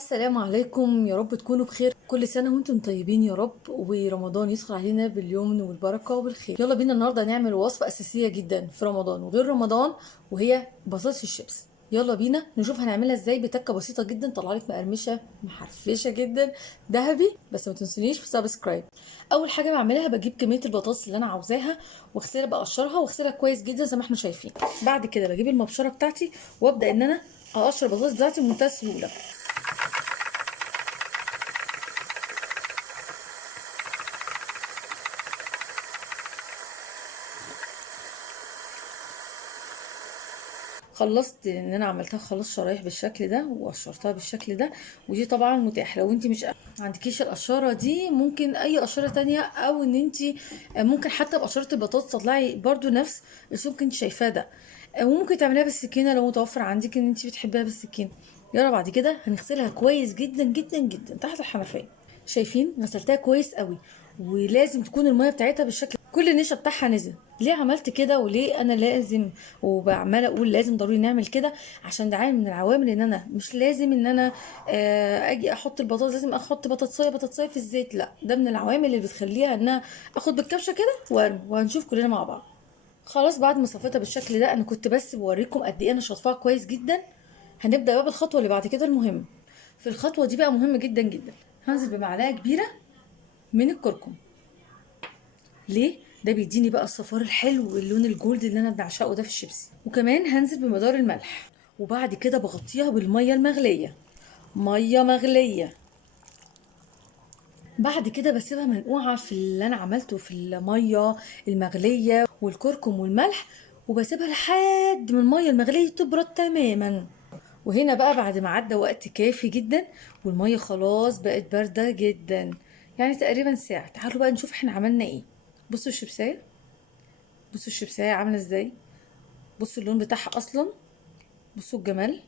السلام عليكم، يا رب تكونوا بخير. كل سنة وانتم طيبين يا رب، ورمضان يدخل علينا باليمن والبركة وبالخير. يلا بينا النهاردة نعمل وصفة أساسية جدا في رمضان وغير رمضان، وهي بطاطس الشيبس. يلا بينا نشوف هنعملها ازاي بتكة بسيطة جدا، طلع لك مقرمشة محرفشة جدا ذهبي. بس ما تنسونيش في سبسكرايب. اول حاجة بعملها بجيب كمية البطاطس اللي انا عاوزاها واغسلها، بقشرها واغسلها كويس جدا زي ما احنا شايفين. بعد كده بجيب المبشرة بتاعتي وابدأ ان انا اقشر البطاطس بتاعتي بمنتهى السهولة. خلصت ان انا عملتها خلاص شرايح بالشكل ده وقشرتها بالشكل ده. ودي طبعا متاح لو انت مش عندكيش القشاره دي، ممكن اي قشره تانية، او ان انت ممكن حتى بقشره البطاطس تطلعي برضو نفس السمك انت شايفاه ده. وممكن تعمليها بالسكينه لو متوفر عندك ان انت بتحبيها بالسكينه. يلا بعد كده هنغسلها كويس جدا جدا جدا تحت الحنفيه. شايفين غسلتها كويس قوي، ولازم تكون الميه بتاعتها بالشكل كل النشا بتاعها نزل. ليه عملت كده وليه انا لازم وبعمل اقول لازم ضروري نعمل كده؟ عشان ده عامل من العوامل ان انا مش لازم ان انا اجي احط البطاطس لازم احط بطاطسايه في الزيت. لا، ده من العوامل اللي بتخليها انها اخد بالكبشه كده وهنشوف كلنا مع بعض. خلاص بعد ما صفيتها بالشكل ده، انا كنت بس بوريكم قد ايه انا شاطفاها كويس جدا. هنبدا بقى بالخطوه اللي بعد كده المهم. في الخطوه دي بقى مهم جدا جدا، هنزل بمعلقه كبيره من الكركم. ليه؟ ده بيديني بقى الصفار الحلو واللون الجولد اللي انا بعشقه ده في الشيبسي. وكمان هنزل بمقدار الملح، وبعد كده بغطيها بالميه المغليه. ميه مغليه. بعد كده بسيبها منقوعه في اللي انا عملته في الميه المغليه والكركم والملح، وبسيبها لحد ما الميه المغليه تبرد تماما. وهنا بقى بعد ما عدى وقت كافي جدا والميه خلاص بقت بارده جدا، يعني تقريبا ساعه، تعالوا بقى نشوف احنا عملنا ايه. بصوا الشيبسايه، بصوا الشيبسايه عامله ازاي، بصوا اللون بتاعها اصلا، بصوا الجمال.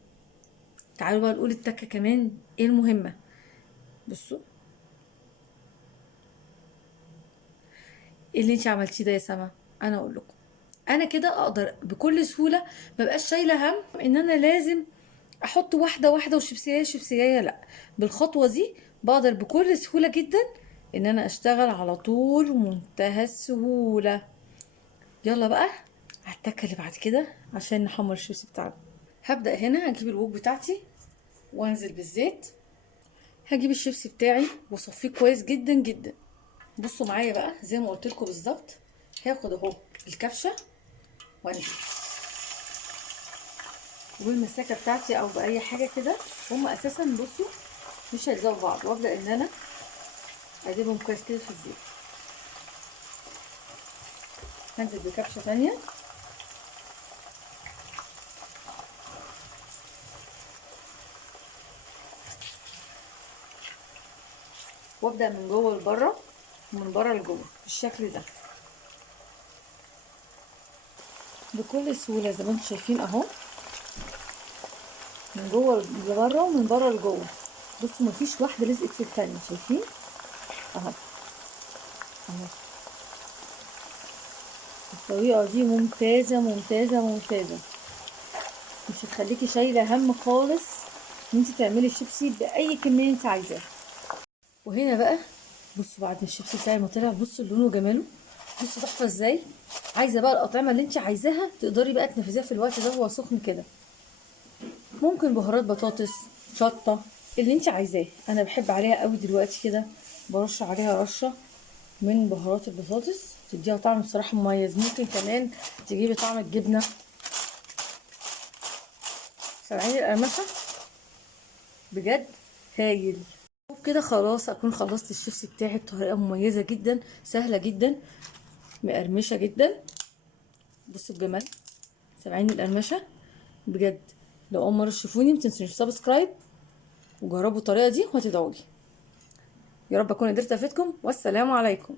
تعالوا بقى نقول التكه كمان ايه المهمه. بصوا ايه اللي انت عملتيه ده يا سما. انا اقول لكم، انا كده اقدر بكل سهوله مبقاش شايله هم ان انا لازم احط واحده واحده وشيبسيه شيبسيه. لا، بالخطوه دي بقدر بكل سهوله جدا ان انا اشتغل على طول ومنتهى السهوله. يلا بقى على التكه اللي بعد كده عشان نحمر الشيبسي بتاعنا. هبدا هنا هجيب الوك بتاعتي وانزل بالزيت. هجيب الشيبسي بتاعي واصفيه كويس جدا جدا. بصوا معايا بقى زي ما قلت لكم بالظبط. هاخد اهو الكبشه وانزل والمساكه بتاعتي او باي حاجه كده. هما اساسا بصوا مش هيلزقوا في بعض، وابدا ان انا اجيبهم كويس كده في الزيت. هنزل بكبشه ثانيه وابدا من جوه لبره ومن بره لجوه بالشكل ده بكل سهوله زي ما انتم شايفين اهو، من جوه لبره ومن بره لجوه. بصوا مفيش واحده لزقت في الثانيه، شايفين اهو اهو. الطريقه دي ممتازه ممتازه ممتازه، مش هتخليكي شايله هم خالص ان انت تعملي الشيبسي باي كميه انت عايزاها. وهنا بقى بصوا بعد ما الشيبسي بتاعي ما طلع، بصوا لونه وجماله، بصوا تحفه ازاي. عايزه بقى الاطعمه اللي انت عايزاها تقدري بقى تنفذيها في الوقت ده وهو سخن كده. ممكن بهارات بطاطس، شطه، اللي انت عايزاه. انا بحب عليها قوي دلوقتي كده، برش عليها رشه من بهارات البطاطس تديها طعم بصراحه مميز. ممكن كمان تجيبي طعم الجبنه. سامعين القرمشه؟ بجد هايل. وبكده خلاص اكون خلصت الشيبسي بتاعي بطريقه مميزه جدا سهله جدا مقرمشه جدا. بصوا الجمال، سامعين القرمشه؟ بجد لو اول مره تشوفوني متنسوش سبسكرايب وجربوا الطريقه دي وهتدعوا لي. يا رب اكون قدرت افيدكم، والسلام عليكم.